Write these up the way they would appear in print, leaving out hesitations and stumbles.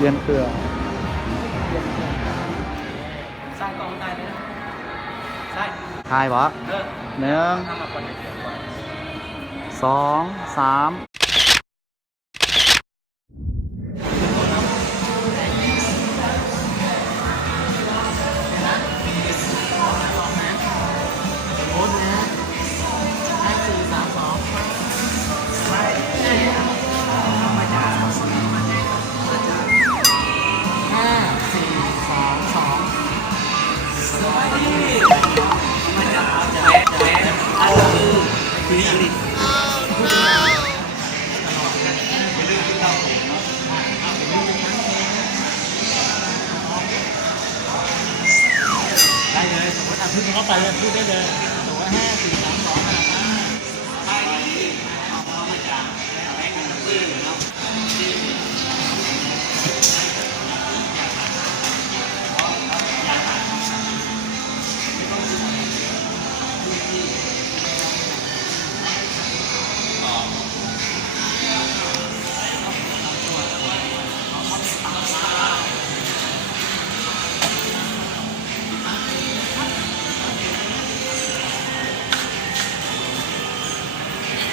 เปลี่ยนเครื่อง ใส่กองใส่เลยนะใส่ ทายบ่ เออ หนึ่ง ทำมาก่อนเดี๋ยวก่อน สองสามโอนนะ5 4 3 2ไม่มาจาก5 4 2 2สวัสดีมาจากจะแล้อันนี้คืออันนี้พูดถึงเป็นเรื่องที่เราเห็นเนาะเป็นเรื่องที่ทั้งได้เลยสมมติพูดเข้าไปเลยพูดได้เลยสมมติ5 4 3 2 5ไปเอามาจากแบงก์ตื้อเนาะ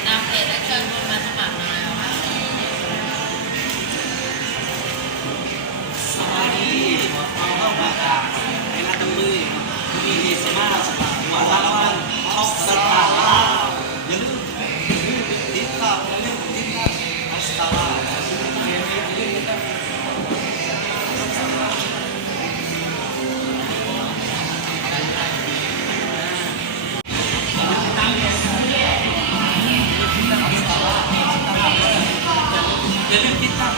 ตามเพจและเชิญคนมาสมัครหน่อยค่ะ สวัสดีเรามาจากในร้านตำมือมีสมาร์ทหัวละวันท็อปสตาร์อย่าลืมติดข้าวอย่าลืมติดข้าวอัสตาร์อย่าลืมติดตาม